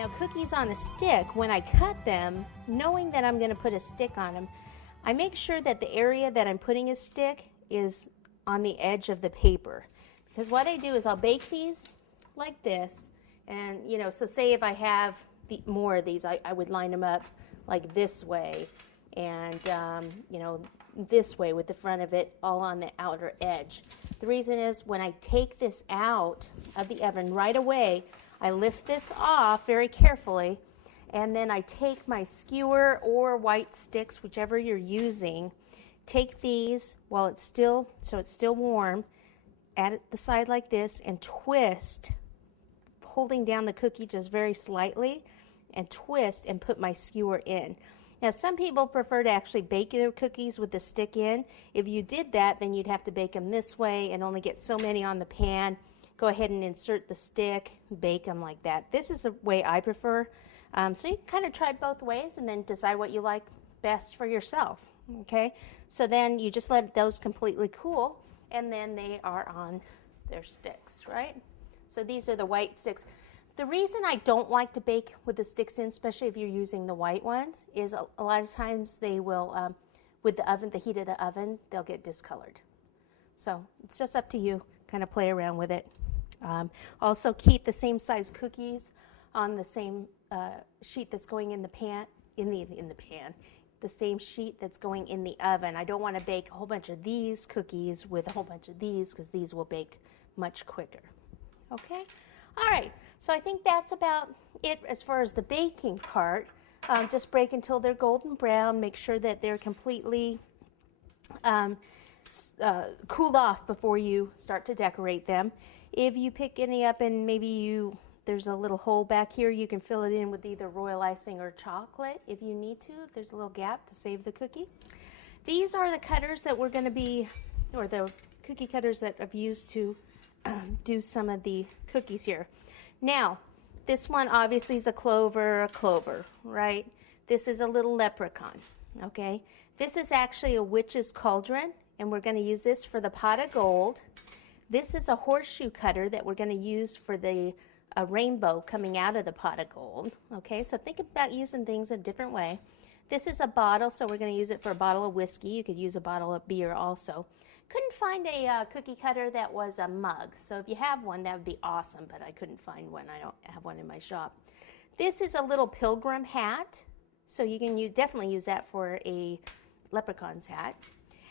Now cookies on a stick, when I cut them, knowing that I'm going to put a stick on them, I make sure that the area that I'm putting a stick is on the edge of the paper. Because what I do is I'll bake these like this, and so say if I have more of these, I would line them up like this way, and this way with the front of it all on the outer edge. The reason is when I take this out of the oven right away, I lift this off very carefully, and then I take my skewer or white sticks, whichever you're using, take these while it's still warm, at the side like this, and twist, holding down the cookie just very slightly, and twist and put my skewer in. Now some people prefer to actually bake their cookies with the stick in. If you did that, then you'd have to bake them this way and only get so many on the pan. Go ahead and insert the stick, bake them like that. This is the way I prefer. So you can kind of try both ways and then decide what you like best for yourself. Okay, so then you just let those completely cool, and then they are on their sticks, right? So these are the white sticks. The reason I don't like to bake with the sticks in, especially if you're using the white ones, is a lot of times they will, with the oven, the heat of the oven, they'll get discolored. So it's just up to you. Kind of play around with it. Also keep the same size cookies on the same sheet that's going in the pan, the same sheet that's going in the oven. I don't want to bake a whole bunch of these cookies with a whole bunch of these, because these will bake much quicker. Okay? All right, so I think that's about it as far as the baking part. Just bake until they're golden brown. Make sure that they're completely cooled off before you start to decorate them. If you pick any up and maybe there's a little hole back here, you can fill it in with either royal icing or chocolate if you need to, if there's a little gap to save the cookie. These are the cutters that we're going to be, or the cookie cutters that I've used to do some of the cookies here. Now, this one obviously is a clover, right? This is a little leprechaun, okay? This is actually a witch's cauldron, and we're going to use this for the pot of gold. This is a horseshoe cutter that we're going to use for the rainbow coming out of the pot of gold, okay? So think about using things a different way. This is a bottle, so we're going to use it for a bottle of whiskey. You could use a bottle of beer also. Couldn't find a cookie cutter that was a mug, so if you have one, that would be awesome, but I couldn't find one. I don't have one in my shop. This is a little pilgrim hat, so you can definitely use that for a leprechaun's hat.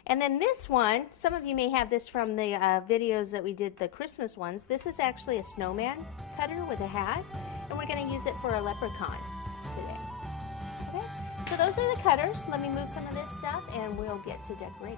And then this one, some of you may have this from the videos that we did, the Christmas ones. This is actually a snowman cutter with a hat, and we're going to use it for a leprechaun today. Okay, so those are the cutters. Let me move some of this stuff, and we'll get to decorating.